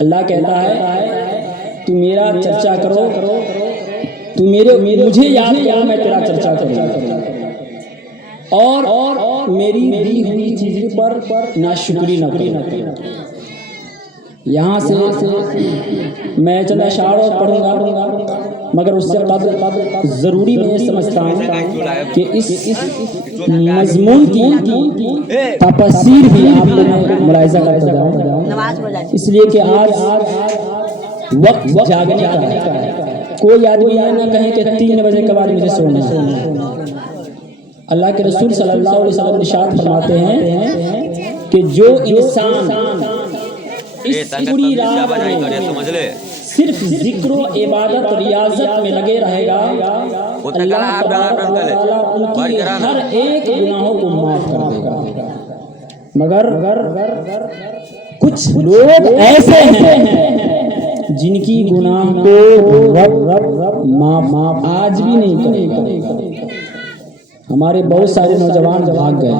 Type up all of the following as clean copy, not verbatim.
اللہ کہتا ہے تو میرا چرچا کرو، تو مجھے یاد کرو، میں تیرا چرچا کروں، اور میری دی ہوئی چیزوں پر ناشکری نہ کرو۔ یہاں سے میں چند اشعار پڑھوں گا، مگر اس سے قبل ضروری میں یہ سمجھتا ہوں کہ اس مضمون کی تفسیر بھی آپ لوگ ملاحظہ کرتے جاؤ، اس لیے کہ آج وقت جاگنے کا ہے۔ کوئی آدمی یہ نہ کہیں کہ 3 بجے کے بعد مجھے سونا ہے۔ اللہ کے رسول صلی اللہ علیہ وسلم ارشاد فرماتے ہیں کہ جو انسان اس پوری رات میں صرف ذکر و عبادت ریاضت میں لگے رہے گا، اللہ تبارک و تعالیٰ ان کی ہر ایک گناہوں کو معاف کر دے گا۔ مگر کچھ لوگ ایسے ہیں جن کی گناہ کو رب معاف آج بھی نہیں کرے گا۔ ہمارے بہت سارے نوجوان بھاگ گئے،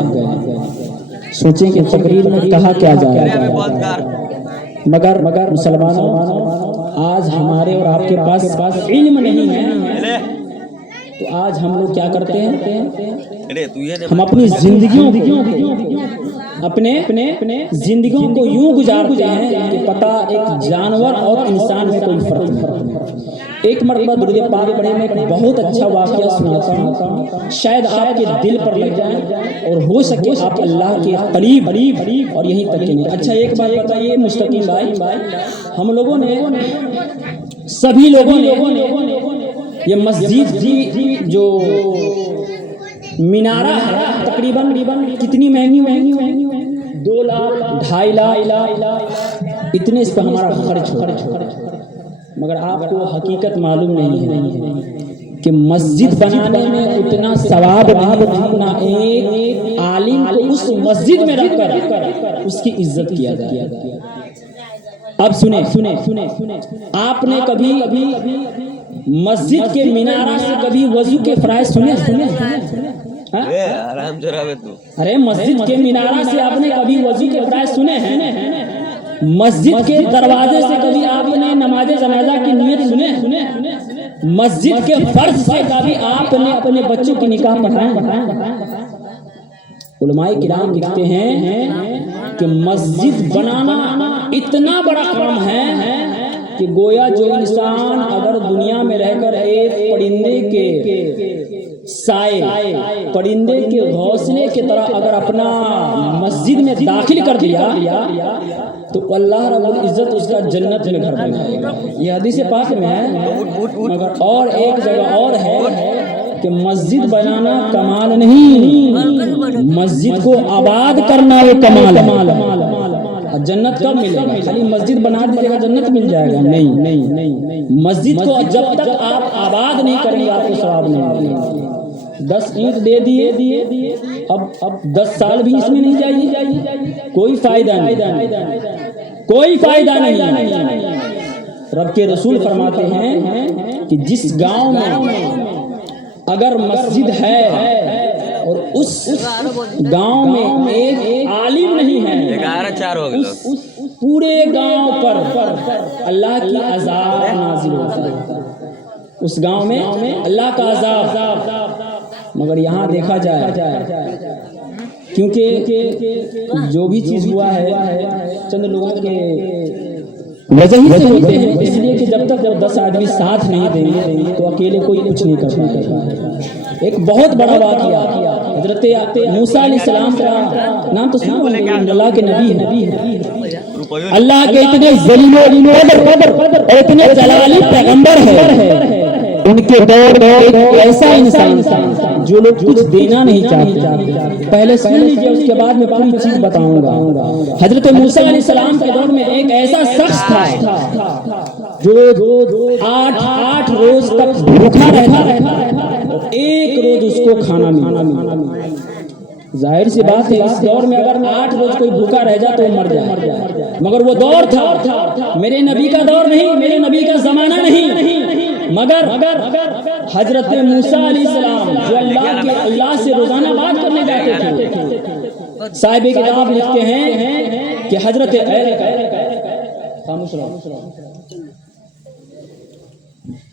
سوچیں کہ تقریر میں کہا کیا جائے گا، مگر مسلمانوں آج ہمارے اور آپ کے پاس علم نہیں ہے، تو آج ہم لوگ کیا کرتے ہیں، ہم اپنی زندگیوں کو یوں گزارتے ہیں کہ پتہ ایک جانور اور انسان میں کوئی فرق نہیں۔ ایک مرتبہ درود پاک پڑھے میں ایک بہت اچھا واقعہ سناتا ہوں، شاید آپ کے دل پر لگ جائے اور ہو سکے آپ اللہ کے قریب اور یہیں تک کے نہیں۔ اچھا ایک بات بتائیے مستقیم بھائی، ہم لوگوں نے سبھی لوگوں نے یہ مسجد کی جو مینارہ ہے تقریباً کتنی مہنگی 2 لاکھ 2.5 لاکھ اتنے اس پہ ہمارا خرچ ہو، مگر آپ کو حقیقت معلوم نہیں ہے کہ مسجد بنانے میں اتنا ثواب نہیں جتنا ایک عالم کو اس مسجد میں رکھ کر اس کی عزت کیا جائے۔ اب سنیں، آپ نے کبھی مسجد کے مینارہ سے کبھی وضو کے فرائض سنے؟ ارے مسجد کے مینارہ سے آپ نے کبھی وضو کے فرائض سنے ہیں؟ مسجد کے دروازے سے کبھی آپ نے نماز جنازہ کی نیت سنے؟ مسجد کے فرض سے کبھی آپ نے اپنے بچوں کی نکاح پڑھائیں؟ علماء کرام لکھتے ہیں کہ مسجد بنانا اتنا بڑا کام ہے کہ گویا جو انسان اگر دنیا میں رہ کر ایک پرندے کے سائے، پرندے کے گھونسلے کی طرح اگر اپنا مسجد میں داخل کر دیا تو اللہ رب العزت اس کا جنت میں گھر بنائے گا۔ یہ حدیث پاک میں ہے، مگر اور ایک جگہ اور ہے کہ مسجد بنانا کمال نہیں، مسجد کو آباد کرنا یہ کمال ہے۔ جنت کب ملے گا؟ خالی مسجد بنا دیجیے گا جنت مل جائے گا؟ نہیں، مسجد کو جب تک آپ آباد نہیں کریں گے آپ کو ثواب نہیں ملے گا۔ 10 اینٹ دے دیے، اب 10 سال بھی اس میں نہیں جائیے، کوئی فائدہ نہیں۔ رب کے رسول فرماتے ہیں کہ جس گاؤں میں اگر مسجد ہے اور اس گاؤں میں ایک عالم نہیں ہے، اس پورے گاؤں پر اللہ کی عذاب نازل ہوتا ہے، اس گاؤں میں اللہ کا عذاب۔ مگر یہاں دیکھا جائے کیونکہ جو بھی چیز ہوا ہے چند لوگوں کے وجہ ہی سے ہوتے ہیں، اس لیے کہ جب تک 10 آدمی ساتھ نہیں دیں گے تو اکیلے کوئی کچھ نہیں کر پائے گا۔ ایک بہت بڑا واقعہ، حضرت موسیٰ علیہ السلام کا نام تو سنا ہوگا، اللہ کے نبی ہیں، اللہ کے اتنے ذلیل و قدر اور اتنے جلالی پیغمبر ہیں، ان کے دور میں ایک ایسا انسان تھا جو لوگ کچھ دینا نہیں چاہتے۔ پہلے سن لیجیے، اس کے بعد میں پوری چیز بتاؤں گا۔ حضرت موسیٰ علیہ السلام کے دور میں ایک ایسا شخص تھا جو 8 روز تک بھوکا رہتا، ایک روز اس کو کھانا ملا۔ ظاہر سی بات ہے اس دور میں اگر 8 روز کوئی بھوکا رہ جائے تو وہ مر جائے، مگر وہ دور تھا، میرے نبی کا دور نہیں، میرے نبی کا زمانہ نہیں، مگر حضرت موسیٰ علیہ السلام جو اللہ سے روزانہ بات کرنے جاتے تھے، صاحب کتاب لکھتے ہیں کہ حضرت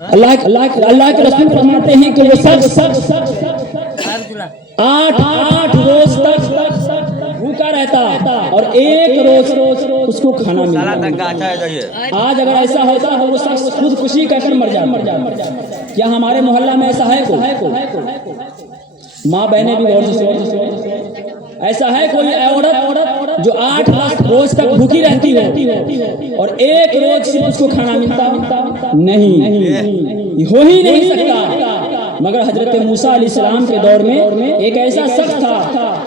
اللہ کے رسول فرماتے ہیں کہ وہ شخص 8 روز تک بھوکا رہتا اور 1 روز اس کو کھانا ملتا. آج اگر ایسا ہوتا تو وہ شخص خودکشی کر کر مر جاتا. کیا ہمارے محلہ میں ایسا ہے کوئی؟ ماں بہنیں بھی غور سے سوچیں. ایسا ہے کوئی عورت جو 8 روز تک بھوکی رہتی ہو اور 1 روز صرف اس کو کھانا ملتا؟ نہیں، یہ ہو ہی نہیں سکتا. مگر حضرت موسیٰ علیہ السلام کے دور میں ایک ایسا شخص تھا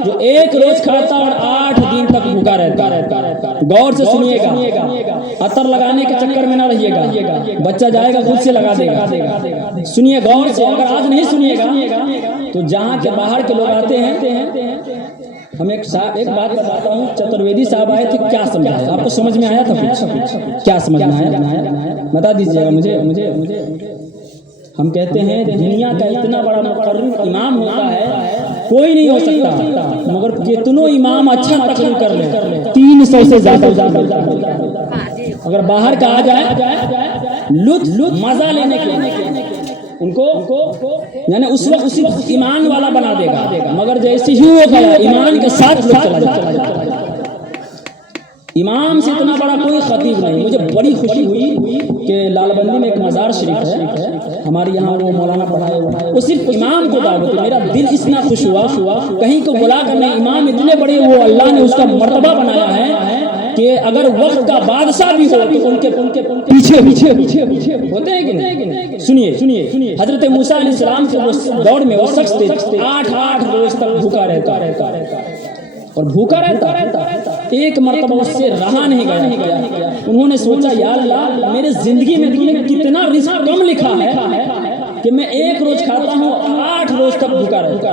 جو 1 روز کھاتا اور 8 دن تک بھوکا رہتا. غور سے سنیے گا، عطر لگانے کے چکر میں نہ رہیے گا، بچہ جائے گا خود سے لگا دے گا. سنیے غور سے، اگر آج نہیں سنیے گا تو جہاں کے باہر کے لوگ آتے ہیں. ہم ایک بات بتاتا ہوں. چترویدی صاحب آئے تھے، کیا سمجھایا آپ کو؟ سمجھ میں آیا تھا کچھ؟ کیا سمجھ میں آیا بتا دیجیے گا مجھے. ہم کہتے ہیں دنیا کا اتنا بڑا مقرر امام ہوتا ہے کوئی نہیں ہو سکتا، مگر کتنوں امام اچھا تقریر کر لیں 300 سے زیادہ. اگر باہر کا آ جائے لطف مزہ لینے کے لیے ان کو یعنی اس وقت اسی ایمان والا بنا دے گا، مگر جیسے ہی وہ گیا ایمان کے ساتھ لوگ چلا جاتا. امام سے اتنا بڑا کوئی خطیب نہیں. مجھے بڑی خوشی ہوئی کہ لال بندی میں ایک مزار شریف ہے ہمارے یہاں، وہ مولانا پڑھائے، وہ صرف امام کو دعوت. میرا دل اتنا خوش ہوا، کہیں کو بلا کر نہیں. امام اتنے بڑے وہ اللہ نے اس کا مرتبہ بنایا ہے کہ اگر وقت کا بادشاہ بھی ہو تو ان کے پیچھے ہوتے ہیں کہ نہیں. سنیے حضرت موسیٰ علیہ السلام کے وہ دور میں وہ شخص تھے 8 روز تک بھوکا رہتا اور بھوکا رہتا. ایک مرتبہ اس سے رہا نہیں گیا. انہوں نے سوچا یا اللہ میرے زندگی میں تو نے کتنا رزق کم لکھا ہے کہ میں 1 روز کھاتا ہوں 8 روز تک بھوکا رہتا.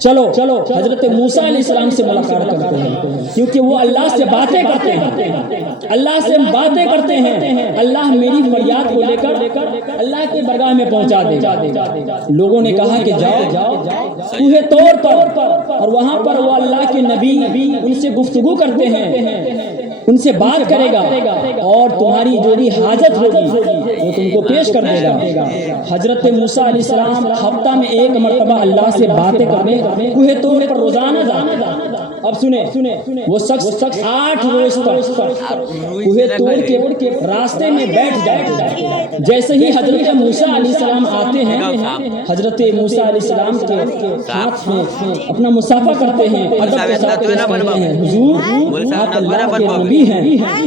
چلو حضرت موسیٰ علیہ السلام سے ملاقات کرتے ہیں، کیونکہ وہ اللہ سے باتیں کرتے ہیں. اللہ میری فریاد کو لے کر اللہ کے برگاہ میں پہنچا دے. لوگوں نے کہا کہ جاؤ کوہ طور پر، اور وہاں پر وہ اللہ کے نبی ان سے گفتگو کرتے ہیں، ان سے بات کرے گا اور تمہاری جو بھی حاجت ہوگی وہ تم کو پیش کر دے گا. حضرت موسیٰ علیہ السلام ہفتہ میں 1 مرتبہ اللہ سے باتیں کرنے کوہ طور پر روزانہ جاتے. اب سنیں وہ شخص 8 روز تک کوہ طور کے راستے میں بیٹھ جاتے. جیسے ہی حضرت موسیٰ علیہ السلام آتے ہیں، حضرت موسیٰ علیہ السلام کے ہاتھ میں اپنا مصافحہ کرتے ہیں، ادب کے ساتھ پیش کرتے ہیں. حضور آپ اللہ کے نبی ہیں،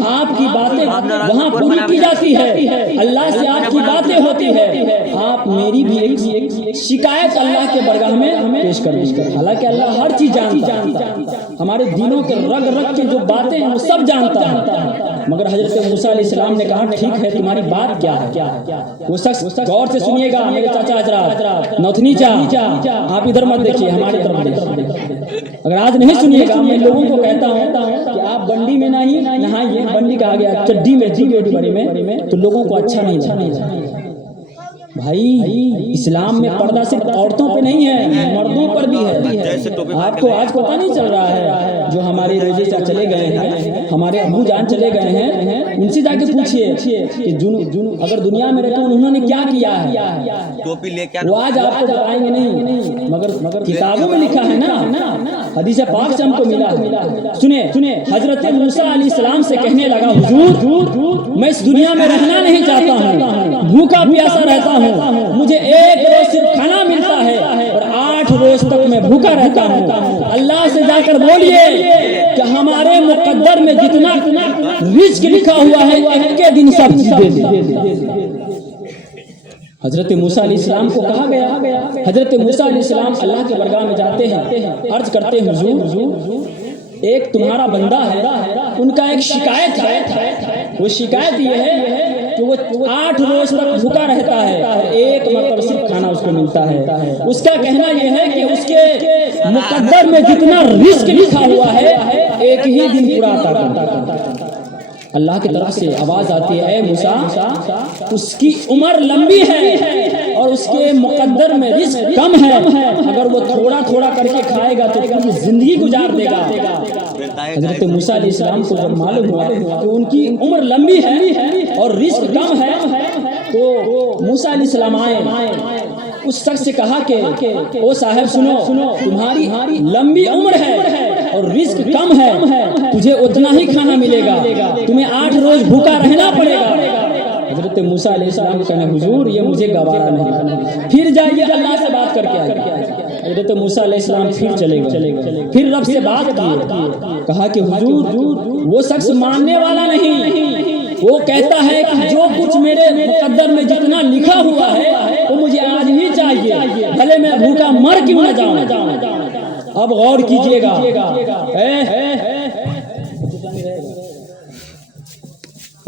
آپ کی باتیں وہاں پوری کی جاتی ہے، اللہ سے آپ کی باتیں ہوتی ہے. آپ میری بھی ایک شکایت اللہ کے برگاہ میں پیش کر دیں. حالانکہ اللہ ہر چیز جانتا ہے، ہمارے دینوں کے رگ کے جو باتیں ہیں وہ سب جانتا ہے. مگر حضرت موسیٰ علیہ السلام نے کہا ٹھیک ہے تمہاری بات کیا ہے. وہ شخص غور سے سنیے گا میرے چاچا حضرات، نوتنی چا آپ ادھر مت دیکھیے، ہماری طرف دیکھیے. اگر آج نہیں سنیے گا میں لوگوں کو کہتا ہوں کہ آپ بنڈی میں نہیں نہائیے. بنڈی کہا گیا چڈی میں تو لوگوں کو اچھا نہیں لگتا. بھائی اسلام میں پردہ صرف عورتوں پہ نہیں ہے، مردوں پر بھی ہے. آپ کو آج پتہ نہیں چل رہا ہے. جو ہمارے روزے چلے گئے ہیں، ہمارے ابو جان چلے گئے ہیں، ان سے جا کے پوچھئے کہ اگر دنیا میں رہتے انہوں نے کیا کیا ہے، وہ آج آپ کو بتائیں گے نہیں، مگر کتابوں میں لکھا ہے نا، حدیث پاک سے ہم کو ملا ہے. سنیں حضرت موسیٰ علیہ السلام سے کہنے لگا حضور میں اس دنیا میں رہنا نہیں چاہتا ہوں، بھوکا پیاسا رہتا ہوں، مجھے 1 روز صرف کھانا ملتا ہے اور 8 روز تک میں بھوکا رہتا ہوں. اللہ سے جا کر بولیے کہ ہمارے مقدر میں جتنا رزق لکھا ہوا ہے ایک کے دن سب چیز دے دے. حضرت موسیٰ علیہ السلام کو کہا گیا. حضرت موسیٰ علیہ السلام اللہ کے برگاہ میں جاتے ہیں، عرض کرتے ہیں حضور ایک تمہارا بندہ ہے، ان کا ایک شکایت ہے. وہ شکایت یہ ہے کہ وہ 8 روز تک بھوکا رہتا ہے اور 1 مرتبہ صرف کھانا اس کو ملتا ہے. اس کا کہنا یہ ہے کہ اس کے مقدر میں جتنا رزق لکھا ہوا ہے ایک ہی دن پورا عطا کرتا ہے. اللہ کی طرف سے آواز آتی ہے اے موسیٰ اس کی عمر لمبی ہے اور اس کے مقدر میں رزق کم ہے، اگر وہ تھوڑا تھوڑا کر کے کھائے گا تو پوری زندگی گزار دے گا۔ حضرت موسیٰ علیہ السلام کو جب معلوم ہوا کہ ان کی عمر لمبی ہے اور رزق کم ہے تو موسیٰ علیہ السلام آئے، اس شخص سے کہا کہ او صاحب سنو، تمہاری لمبی عمر ہے اور رزق کم ہے، تجھے اتنا ہی کھانا ملے گا، تمہیں 8 روز بھوکا رہنا پڑے گا۔ حضرت موسیٰ علیہ السلام کہنے حضور یہ مجھے گوارا نہیں، پھر جائیے اللہ سے بات کر کے آئیے۔ حضرت موسیٰ علیہ السلام پھر چلے گئے، پھر رب سے بات کی، کہا کہ حضور وہ شخص ماننے والا نہیں، وہ کہتا ہے کہ جو کچھ میرے مقدر میں جتنا لکھا ہوا ہے وہ مجھے آج ہی چاہیے، بھلے میں بھوکا مر کیوں نہ جاؤں۔ اب غور کیجئے گا،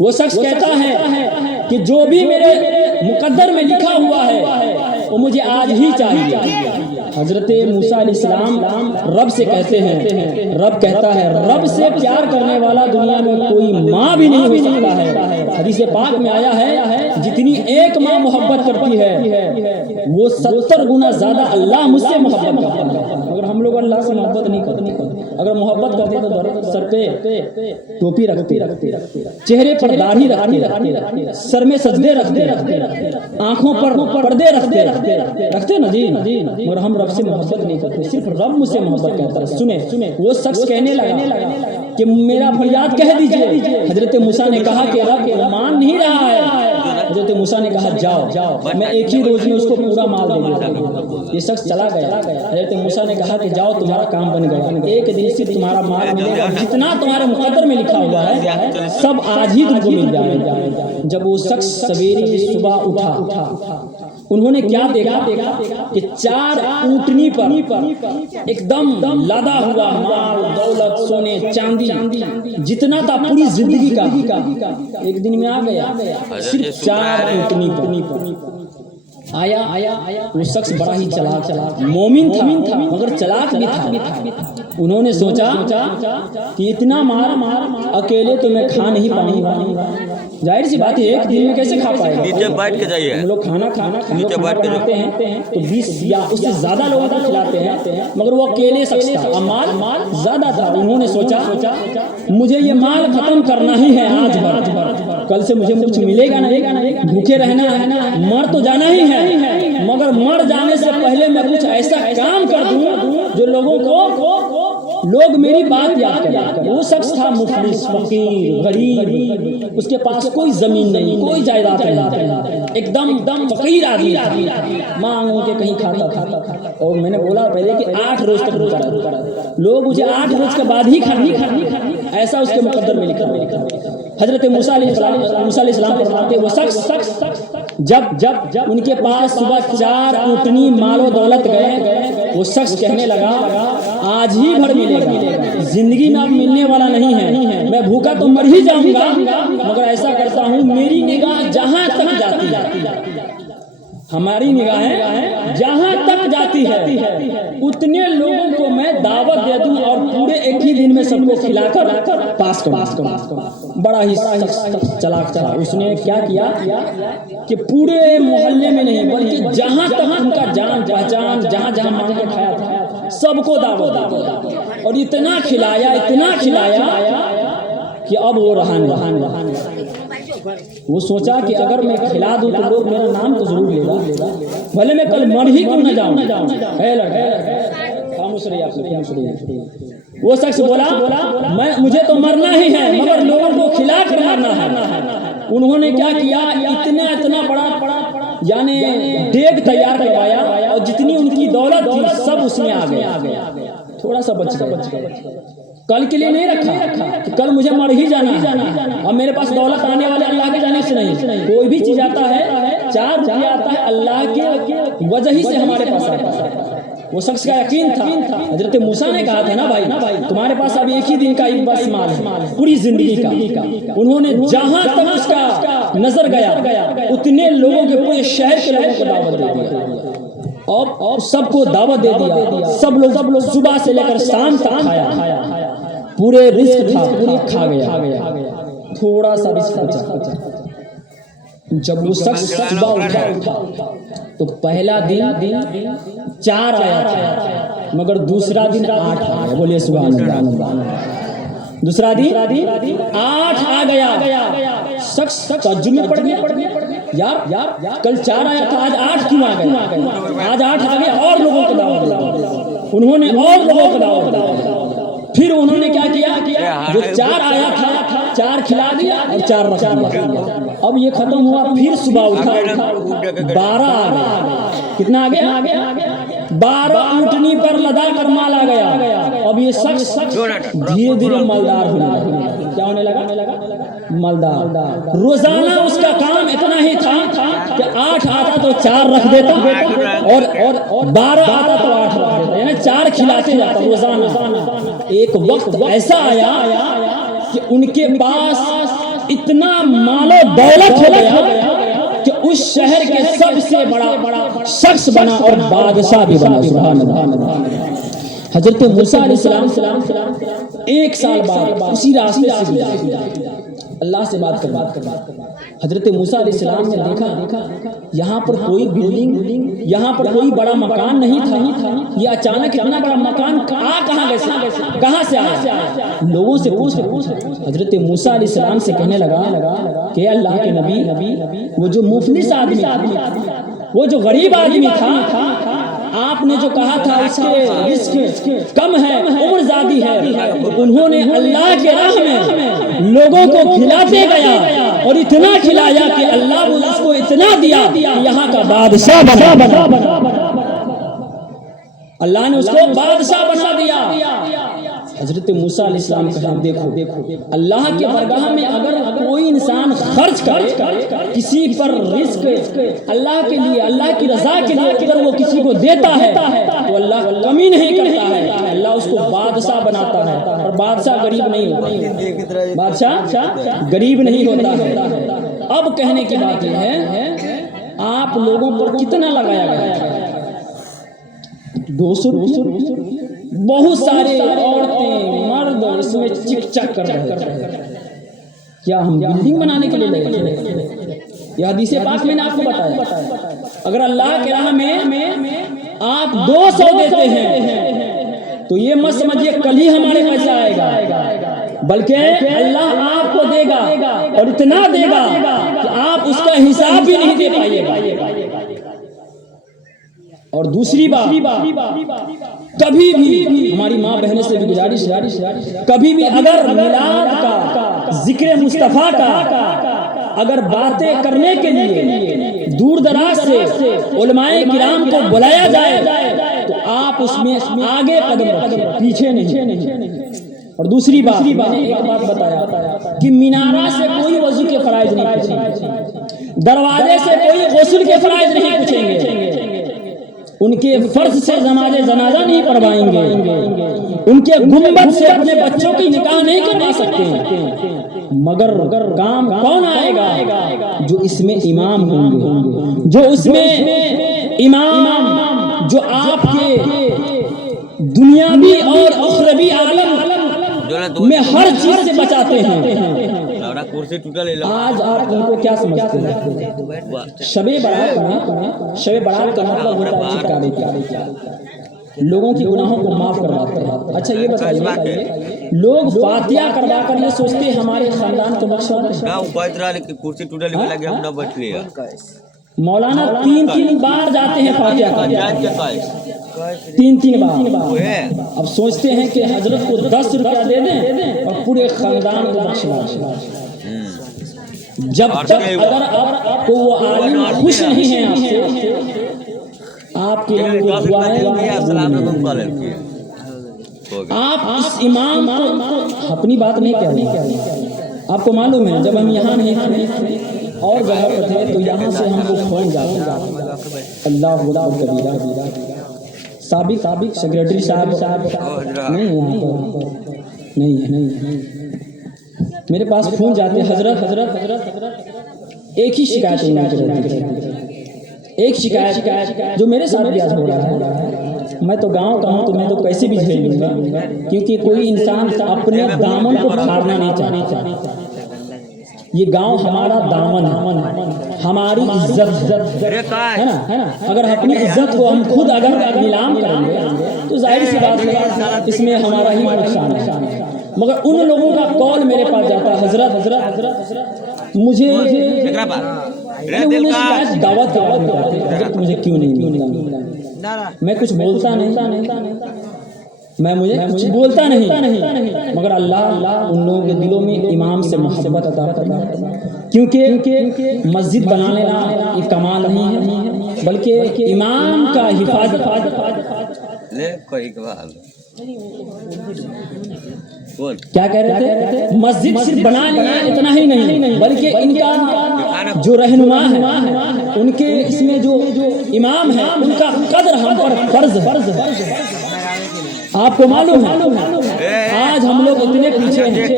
وہ شخص کہتا ہے کہ جو بھی میرے مقدر میں لکھا ہوا ہے وہ مجھے آج ہی چاہیے۔ حضرت موسیٰ علیہ السلام رب سے کہتے ہیں، رب کہتا ہے رب سے پیار کرنے والا دنیا میں کوئی ماں بھی نہیں ہو سکتا ہے۔ حدیث پاک میں آیا ہے جتنی ایک ماں محبت کرتی ہے وہ 70 گنا زیادہ اللہ مجھ سے محبت کرتا ہے۔ اگر ہم لوگ اللہ سے محبت نہیں کرتے، اگر محبت کرتے تو سر پہ ٹوپی رکھتے، چہرے پر داڑھی رکھتے، سر میں سجدے رکھتے، آنکھوں پر پردے رکھتے نا جی، مگر ہم رب سے محبت نہیں کرتے، صرف رب مجھ سے محبت کرتا ہے۔ سنیں وہ شخص کہنے لگا کہ میرا فریاد کہہ دیجئے۔ حضرت موسیٰ نے کہا کہ رب مان نہیں رہا ہے۔ حضرت موسیٰ نے کہا جاؤ میں ایک ہی روز میں اس کو پورا مال دے دوں۔ یہ شخص چلا گیا۔ حضرت موسیٰ نے کہا کہ جاؤ تمہارا کام بن گیا، ایک دن سے تمہارا مال ملے گا، جتنا تمہارے مقدر میں لکھا ہوا ہے سب آج ہی تم کو مل جائے گا۔ جب وہ شخص سویرے صبح اٹھا، انہوں نے کیا دیکھا کہ 4 اونٹنی پر ایک دم لدا ہوا مال دولت سونے چاندی جتنا تھا پوری زندگی کا ایک دن میں آ گیا، صرف 4 اونٹنی پر آیا۔ وہ شخص بڑا ہی چلاک مومن تھا مگر چلاک بھی تھا۔ انہوں نے سوچا کہ اتنا مال اکیلے تو میں کھا نہیں پاؤں گا، ظاہر سی بات ہے ایک دن میں کیسے کھا پائے گا۔ نیچے بیٹھ کے جائیے، ہم لوگ کھانا بناتے ہیں تو 20 یا اس سے زیادہ لوگوں کو کھلاتے ہیں، مگر وہ اکیلے شخص تھا، مال زیادہ تھا۔ انہوں نے سوچا مجھے یہ مال ختم کرنا ہی ہے آج بھر، کل سے مجھے کچھ ملے گا نہیں، بھوکے رہنا ہے، مر تو جانا ہی ہے، مگر مر جانے سے پہلے میں کچھ ایسا کام کر دوں جو لوگ میری بات یاد کریں۔ وہ شخص تھا مفلس، فقیر، غریب، اس کے پاس کوئی زمین نہیں، کوئی جائیداد نہیں، ایک دم فقیر آدمی مانگ کے کہیں کھاتا تھا۔ اور میں نے بولا پہلے کہ 8 روز تک روزہ رکھتا، لوگ مجھے 8 روز کے بعد ہی کھانا، ایسا اس کے مقدر میں لکھا۔ حضرت موسیٰ علیہ السلام فرماتے وہ شخص جب ان کے پاس صبح 4 اونٹنی مال و دولت گئے، وہ شخص کہنے لگا آج ہی بھر ملے گا، زندگی میں اب ملنے والا نہیں ہے، میں بھوکا تو مر ہی جاؤں گا، مگر ایسا کرتا ہوں میری نگاہ جہاں تک جاتی ہے، ہماری نگاہیں جہاں تک جاتی ہے اتنے لوگوں کو میں دعوت دے دوں اور پورے ایک ہی دن میں سب کو کھلا کر پاس کروں۔ بڑا ہی چلاک تھا، اس نے کیا کیا کہ پورے محلے میں نہیں بلکہ جہاں تک ان کا جان پہچان جہاں مانگ کے کھایا تھا سب کو دعوت دی، اور اتنا کھلایا کہ اب وہ رہا نہیں۔ وہ سوچا کہ اگر میں کھلا دوں تو لوگ میرا نام تو ضرور لے گا، بھلے میں کل مر ہی کیوں نہ جاؤں۔ وہ شخص بولا مجھے تو مرنا ہی ہے مگر لوگوں کو کھلا کر مرنا ہے۔ انہوں نے کیا کیا، اتنا بڑا یعنی دیگ تیار کروایا اور جتنی ان کی دولت تھی سب اس میں آ گیا، تھوڑا سا بچ گیا۔ کل کے لیے نہیں رکھا کہ کل مجھے مر ہی جانا ہے، اب میرے پاس دولت آنے والے اللہ کی جانب سے نہیں، کوئی بھی چیز آتا ہے 4 روپیہ آتا ہے اللہ کے وجہ ہی سے ہمارے پاس آتا ہے۔ وہ شخص کا یقین تھا، حضرت موسیٰ نے کہا تھا نا بھائی تمہارے پاس اب ایک ہی دن کا ایک بس مال ہے پوری زندگی کا۔ انہوں نے جہاں تک اس کا نظر گیا اتنے لوگوں کے پورے شہر کے لوگوں کو دعوت دے دیا، اور سب کو دعوت دے دیا، سب لوگ صبح سے لے کر شام تک کھایا، پورے رزق تھا پورے کھا گیا۔ تھوڑا سا رزق بچا. جب وہ شخص صبح اٹھا تو پہلا دن 4 آیا تھا مگر دوسرا دن 8 آیا. بولیے سبحان اللہ. دوسرا دن 8 آ گیا. شخص تعجب میں پڑ گیا, یار کل 4 آیا تھا, آج 8 کیوں آ گیا؟ آج 8 آ گیا. اور لوگوں کو دعوت دیا, انہوں نے اور لوگوں کو دعوت دیا. پھر انہوں نے کیا کیا, جو 4 آیا تھا 4 کھلا دیا اور 4 رکھ دیا. اب یہ ختم ہوا, پھر صبح اٹھا 12 آ گیا. کتنا آ گیا؟ 12 اونٹنی پر لدا کر مال آ گیا. اب یہ شخص دھیرے دھیرے مالدار ہونے لگا. کیا ہونے لگا؟ مالدار. روزانہ اس کا کام اتنا ہی تھا کہ 8 آتا تو 4 رکھ دیتا اور 12 آتا تو 8 رکھ دیتا, یعنی 4 کھلاتے جاتا روزانہ. ایک وقت ایسا آیا کہ ان کے پاس اتنا مال و دولت ہو گیا کہ اس شہر کے سب سے بڑا شخص بنا اور بادشاہ بھی بنا. سبحان اللہ. حضرت موسیٰ علیہ السلام 1 سال بعد اسی راستے سے گزرے, اللہ سے بات کر. حضرت موسیٰ علیہ السلام نے دیکھا یہاں پر کوئی بلڈنگ, یہاں پر کوئی بڑا مکان نہیں تھا. یہ اچانک اتنا بڑا مکان کہاں سے آیا؟ لوگوں سے پوچھا. حضرت موسیٰ علیہ السلام سے کہنے لگا کہ اللہ کے نبی, وہ جو مفلس آدمی تھا, وہ جو غریب آدمی تھا, آپ نے جو کہا تھا اس کے رزق کم ہے, عمر زیادہ ہے, انہوں نے اللہ کے راہ میں لوگوں کو کھلاتے گیا اور اتنا کھلایا کہ اللہ اس کو اتنا دیا کہ یہاں کا بادشاہ بنا. اللہ نے اس کو بادشاہ بنا دیا. حضرت موسیٰ علیہ السلام کہا دیکھو اللہ کے بارگاہ میں اگر کوئی انسان خرچ کرے کسی پر رزق اللہ کے لیے, اللہ کی رضا کے لیے, اگر وہ کسی کو دیتا ہے تو اللہ کمی نہیں کرتا ہے, اللہ اس کو بادشاہ بناتا ہے. اور بادشاہ غریب نہیں ہوتا, بادشاہ غریب نہیں ہوتا ہے. اب کہنے کی بات یہ ہے آپ لوگوں پر کتنا لگایا گیا؟ 200 روپیہ. بہت سارے عورتیں مرد اس میں چک چک کر رہے ہیں. کیا ہم بلڈنگ بنانے کے لیے لگے تھے؟ یہ حدیث پاک میں نے آپ کو بتایا. اگر اللہ کے راہ میں آپ 200 دیتے ہیں تو یہ مت سمجھیے کل ہی ہمارے پیسہ آئے گا, بلکہ اللہ آپ کو دے گا اور اتنا دے گا کہ آپ اس کا حساب بھی نہیں دے پائیے گا. اور دوسری بات, کبھی بھی ہماری ماں بہنوں سے بھی گزارش, کبھی بھی اگر میلاد کا, ذکر مصطفیٰ کا اگر باتیں کرنے کے لیے دور دراز سے علماء کرام کو بلایا جائے تو آپ اس میں آگے قدم رکھیں, پیچھے نہیں. اور دوسری بات, میں نے ایک بات بتایا کہ مینارہ سے کوئی وضو کے فرائض نہیں پوچھیں گے, دروازے سے کوئی غسل کے فرائض نہیں پوچھیں گے, ان کے فرض سے نماز جنازہ نہیں پڑھوائیں گے, ان کے گنبد سے اپنے بچوں کی نکاح نہیں کروا سکتے. مگر کام کون آئے گا؟ جو اس میں امام ہوں گے, جو اس میں امام, جو آپ کے دنیاوی اور اخروی عالم میں ہر چیز سے بچاتے ہیں. آج آپ ان کو کیا سمجھتے ہیں؟ شب برات کا مطلب ہوتا ہے چھٹکارے کا, لوگوں کی گناہوں کو معاف کرواتے ہیں. اچھا یہ بتائیے, لوگ فاتحہ کروا کر یہ سوچتے ہیں ہمارے خاندان کو بخشواتے ہیں. مولانا 3 بار جاتے ہیں فاتحہ کرنے, 3 بار. اب سوچتے ہیں کہ حضرت کو 10 روپیہ دے دیں اور پورے خاندان کو بخشوا. جب تک اگر آپ کو وہ عالم خوش نہیں ہے آپ سے, آپ کے لیے دعائیں, آپ اس امام کو اپنی بات نہیں کہہ رہے. آپ کو معلوم ہے جب ہم یہاں نہیں تھے اور جگہ پر تھے تو یہاں سے ہم کو فون جاتے. اللہ کبیرہ, سابق سیکریٹری صاحب نہیں ہے, میرے پاس فون جاتے, حضرت ایک ہی شکایت ایک شکایت جو میرے ساتھ بھی آج ہو رہا ہے. میں تو گاؤں کا ہوں تو میں تو کیسے بھی جھیل لوں گا, کیونکہ کوئی انسان اپنے دامن کو پھاڑنا نہیں چاہتا. یہ گاؤں ہمارا دامن ہے، ہماری عزت ہے نا۔ اگر اپنی عزت کو ہم خود اگر نیلام کریں گے تو ظاہر سی بات ہے اس میں ہمارا ہی نقصان ہے۔ مگر ان لوگوں کا قول میرے پاس جاتا ہے، حضرت مجھے شاید دعوت کے بارے میں کہتے ہیں، حضرت مجھے کیوں نہیں ملتا، میں کچھ بولتا نہیں، مجھے کچھ بولتا نہیں، مگر اللہ ان لوگوں کے دلوں میں امام سے محبت عطا کرتا ہے، کیونکہ مسجد بنا لینا یہ کمال نہیں ہے بلکہ امام کا حفاظت۔ کیا کہہ رہے تھے؟ مسجد صرف بنا لینا اتنا ہی نہیں بلکہ ان کا جو رہنما ہے، ان کے اس میں جو امام ہے، ان کا قدر ہم پر فرض ہے۔ آپ کو معلوم ہے آج ہم لوگ اتنے پیچھے ہیں،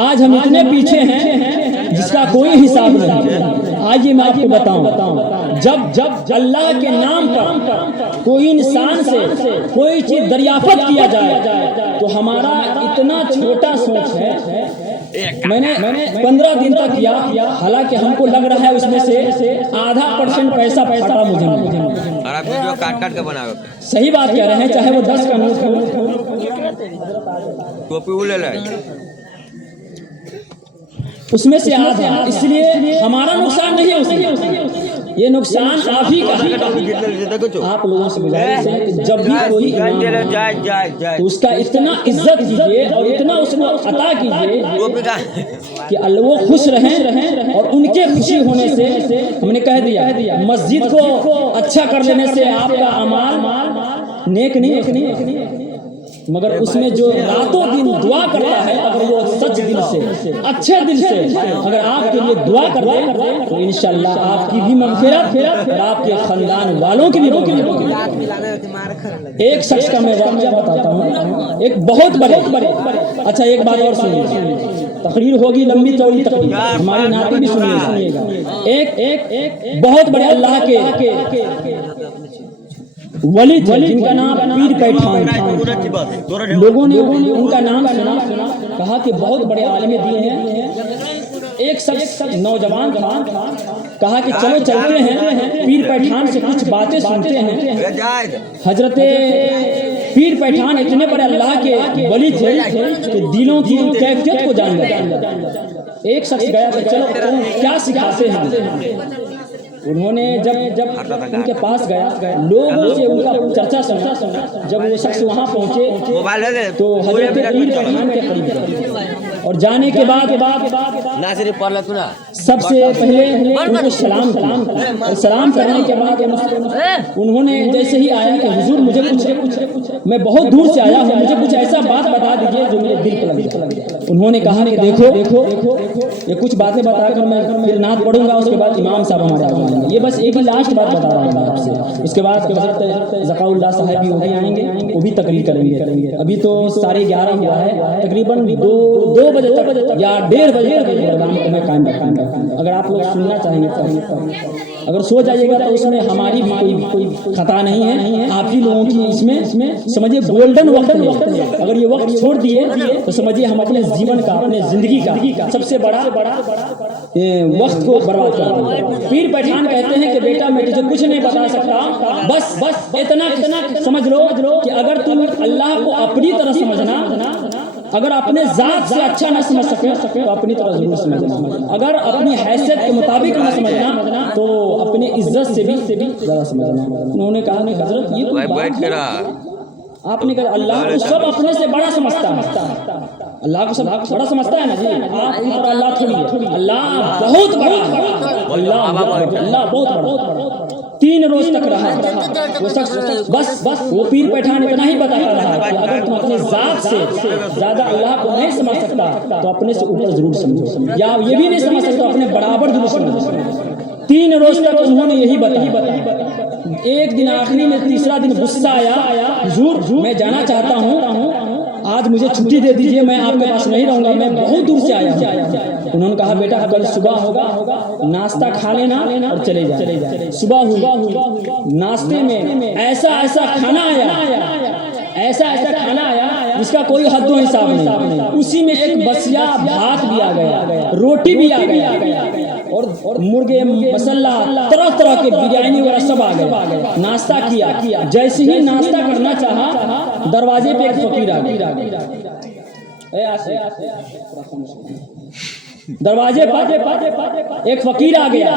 آج ہم اتنے پیچھے ہیں جس کا کوئی حساب نہیں۔ آئیے میں آپ کو بتاؤں، جب اللہ کے نام پر کوئی انسان سے کوئی چیز دریافت کیا جائے تو ہمارا اتنا چھوٹا سوچ ہے۔ میں نے 15 دن تک کیا، حالانکہ ہم کو لگ رہا ہے اس میں سے %.5% پیسہ پھٹا مجھے۔ صحیح بات کہہ رہے ہیں، چاہے وہ 10 کا نوٹ ہو، اس میں سے آدھا، اس لیے ہمارا نقصان نہیں ہے، اس میں یہ نقصان آپ ہی کا ہے۔ آپ لوگوں سے گزارش ہے کہ جب بھی کوئی امام تو اس کا اتنا عزت کیجیے اور اتنا اس کو عطا کیجیے کہ وہ خوش رہیں، اور ان کے خوشی ہونے سے ہم نے کہہ دیا مسجد کو اچھا کر لینے سے آپ کا اعمال نیک نہیں، مگر اس میں جو راتوں دن دعا کرتا ہے، اگر وہ سچ دل سے اچھے دل سے اگر آپ کے لیے دعا کر دے تو انشاءاللہ آپ کی بھی مغفرت اور آپ کے خاندان والوں کی بھی مغفرت۔ ایک شخص کا میں واقعہ بتاتا ہوں، ایک بہت بڑے، اچھا ایک بات اور سنیے، تقریر ہوگی لمبی چوڑی تقریر، ہماری نعتیں بھی سنیے گا۔ ایک بہت بڑے اللہ کے ولی تھے جن کا نام پیر پیٹھان تھا۔ لوگوں نے ان کا نام سنا، کہا کہ بہت بڑے عالم دین ہیں۔ ایک شخص نوجوان تھا، کہا کہ چلو چلتے ہیں پیر پیٹھان سے کچھ باتیں سنتے ہیں۔ حضرت پیر پیٹھان اتنے بڑے اللہ کے ولی تھے کہ دلوں کی کیفیت کو جان گئے۔ ایک شخص گیا کہ چلو تم کیا سکھاتے ہیں؟ انہوں نے جب ان کے پاس گیا، لوگوں سے ان کا چرچا سنا۔ جب وہ شخص وہاں پہنچے تو حضرت پیر پیٹھان کے قریب گئے، اور جانے کے بعد سب سے پہلے ان کو سلام کیا۔ سلام کرنے کے بعد انہوں نے جیسے ہی آیا کہ حضور مجھے کچھ، میں بہت دور سے آیا ہوں، مجھے کچھ ایسا بات بتا دیجیے جو میرے دل کو لگ جائے۔ انہوں نے کہا کہ دیکھو یہ کچھ باتیں بتا کر میں پھر نعت پڑھوں گا، اس کے بعد امام صاحب ہمارے آ جائیں گے۔ یہ بس ایک ہی لاسٹ بات بتا رہا ہوں آپ سے، اس کے بعد حضرت ذکاء اللہ صاحب بھی وہ بھی آئیں گے، وہ بھی تقریر کریں گے۔ ابھی تو 11:30 ہوا ہے، تقریباً 2 بجے تک یا 1:30 بجے تک پروگرام کو میں قائم رکھوں گا۔ اگر آپ لوگ سننا چاہیں گے، اگر سو جائیے گا تو اس میں ہماری بھی کوئی خطا نہیں ہے، آپ ہی لوگوں کی اس میں سمجھیے گولڈن وقت ہے۔ اگر یہ وقت چھوڑ دیے تو سمجھیے ہم اپنے جیون کا، اپنے زندگی کا سب سے بڑا وقت کو برباد کر دیں۔ پیر پیٹھان کہتے ہیں کہ بیٹا میں تجھے کچھ نہیں بتا سکتا، بس اتنا سمجھ لو کہ اگر تم اللہ کو اپنی طرح سمجھنا، اگر اپنے ذات سے اچھا نہ سمجھ سکے تو اپنی طرح ضرور سمجھنا، اگر اپنی حیثیت کے مطابق نہ سمجھنا تو اپنے عزت سے بھی زیادہ سمجھنا۔ انہوں نے کہا کہ حضرت یہ کوئی بات ہے؟ آپ نے کہا اللہ کو سب اپنے سے بڑا سمجھتا ہے، اللہ کو سب بڑا سمجھتا ہے نا جی، آپ کی طرح اللہ تھوڑی ہے، اللہ بہت بڑا ہے، اللہ بہت بڑا۔ 3 روز تک رہا وہ شخص، بس وہ پیر پیٹھان اتنا ہی بتاتا رہا کہ اگر تم اپنے ذات سے زیادہ اللہ کو نہیں سمجھ سکتا تو اپنے سے اوپر ضرور سمجھو، یا یہ بھی نہیں سمجھ سکتا اپنے برابر ضرور سمجھو۔ 3 روز تک انہوں نے یہی بتایا۔ ایک دن آخری میں 3را دن غصہ آیا، حضور میں جانا چاہتا ہوں، آج مجھے چھٹی دے دیجیے، میں آپ کے پاس نہیں رہوں گا، میں بہت دور سے آیا ہوں۔ انہوں نے کہا بیٹا کل صبح ہوگا، ناشتہ کھا لینا اور چلے جائے۔ صبح ہوئی، ناشتے میں ایسا کھانا آیا ایسا ایسا کھانا آیا جس کا کوئی حد و حساب نہیں. اسی میں ایک بسیا بھات بھی آ گیا, روٹی بھی آ گیا, اور مرغے مسلح طرح طرح کے بریانی وغیرہ سب آ گئے. ناشتہ کیا. جیسے ہی ناشتہ کرنا چاہا دروازے پہ ایک فقیر آ گیا. دروازے پر ایک فقیر آ گیا.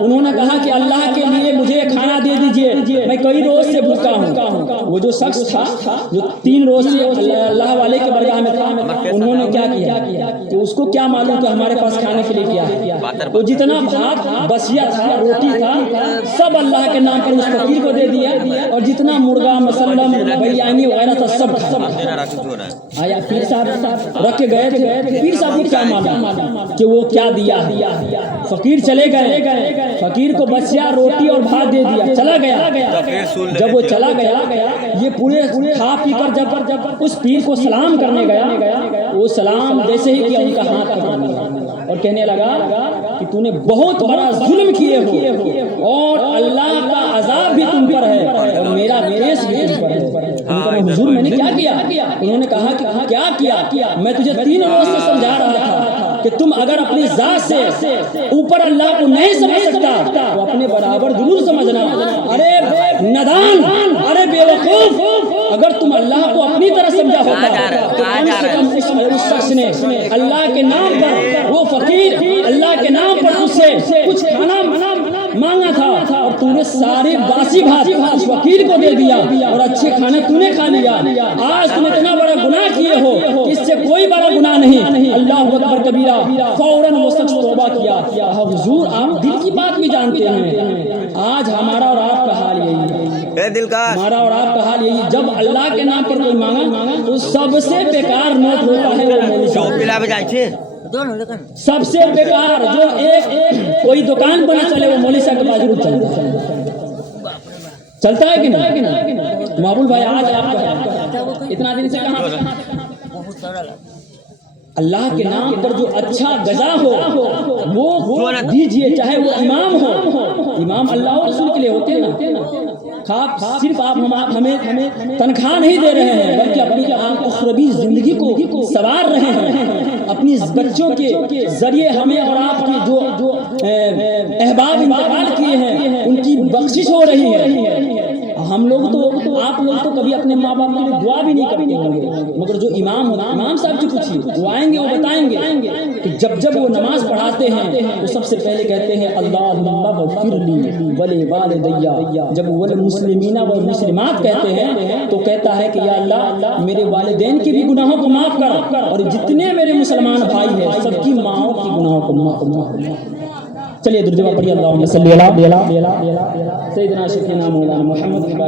انہوں نے کہا کہ اللہ کے لیے مجھے کھانا دے دیجئے, میں کئی روز سے بھوکا ہوں. وہ جو شخص تھا جو 3 روز سے اللہ والے کے برگاہ میں تھا, انہوں نے کیا کیا کہ اس کو کیا معلوم کہ ہمارے پاس کھانے کے لیے کیا ہے. وہ جتنا بھات بسیا تھا, روٹی تھا, سب اللہ کے نام پر اس فقیر کو دے دیا, اور جتنا مرغا مسلم بریانی وغیرہ تھا سب آیا. پیر صاحب رکھ کے گئے تھے. پیر صاحب کو کیا معلوم کہ وہ کیا دیا. فقیر چلے گئے, فقیر کو بچیا روٹی اور بھات دے دیا, چلا گیا. جب وہ چلا گیا یہ پورے کھا پی کر جب اس پیر کو سلام کرنے گیا, وہ سلام جیسے ہی کیا ان کا ہاتھ پکڑ لیا اور کہنے لگا کہ تو نے بہت بڑا ظلم کیے ہو, اور اللہ کا عذاب بھی تم پر ہے, اور میرا کیس بھی تم پر ہے. حضور میں نے کیا کیا؟ انہوں نے کہا کہ کیا کیا؟ میں تجھے 3 روز سے سمجھا رہا تھا کہ تم اگر اپنی ذات سے اوپر اللہ کو نہیں سمجھ سکتا تو اپنے برابر ضرور سمجھنا. ارے ندان, ارے بے وقوف, اگر تم اللہ کو اپنی طرح سمجھا ہوتا تو کم سے کم اس شخص نے اللہ کے نام پر, وہ فقیر اللہ کے نام پر تجھ سے کچھ کھانا مانگا تھا, اور تو نے سارے باسی بھات اس فقیر کو دے دیا, اور اچھے کھانے تو نے کھا لیا. آج تم اتنا بڑا گناہ کیے ہو کہ اس سے کوئی بڑا گناہ نہیں. اللہ اکبر کبیرہ. فوراً وہ شخص توبہ کیا. حضور آپ دل کی بات بھی جانتے ہیں. آج ہمارا اور آپ کا حال یہی ہے. ہمارا اور آپ کا حال یہی. جب اللہ کے نام پر کوئی مانگا تو سب سے بیکار نوٹ ہوتا ہے وہ مولوی صاحب. سب سے بیکار جو ایک کوئی دکان پر نہ چلے وہ مولوی صاحب کے پاس چلتا ہے کہ نہیں؟ معبول بھائی آج آپ اتنا دن سے کہاں اللہ کے نام پر جو اچھا غذا ہو وہ دیجئے, چاہے وہ امام ہو. امام اللہ اور رسول کے لیے ہوتے ہیں نا. صرف آپ ہمیں تنخواہ نہیں دے رہے ہیں بلکہ اپنی اخروی زندگی کو سنوار رہے ہیں. اپنی بچوں کے ذریعے ہمیں اور آپ کی جو احباب انتقال کیے ہیں ان کی بخشش ہو رہی ہے. ہم لوگ تو آپ لوگ تو کبھی اپنے ماں باپ کے لیے دعا بھی نہیں کرتے ہوں گے, مگر جو امام صاحب سے پوچھیے وہ آئیں گے, وہ بتائیں گے کہ جب وہ نماز پڑھاتے ہیں تو سب سے پہلے کہتے ہیں اللہم اغفر لی ولوالدی. جب والمسلمین والمسلمات کہتے ہیں تو کہتا ہے کہ یا اللہ میرے والدین کے بھی گناہوں کو معاف کر, اور جتنے میرے مسلمان بھائی ہیں سب کی ماؤں کی گناہوں کو معاف. چلیے درود پڑھیے. اللہم صلی علی سیدنا شفیعنا مولانا محمد.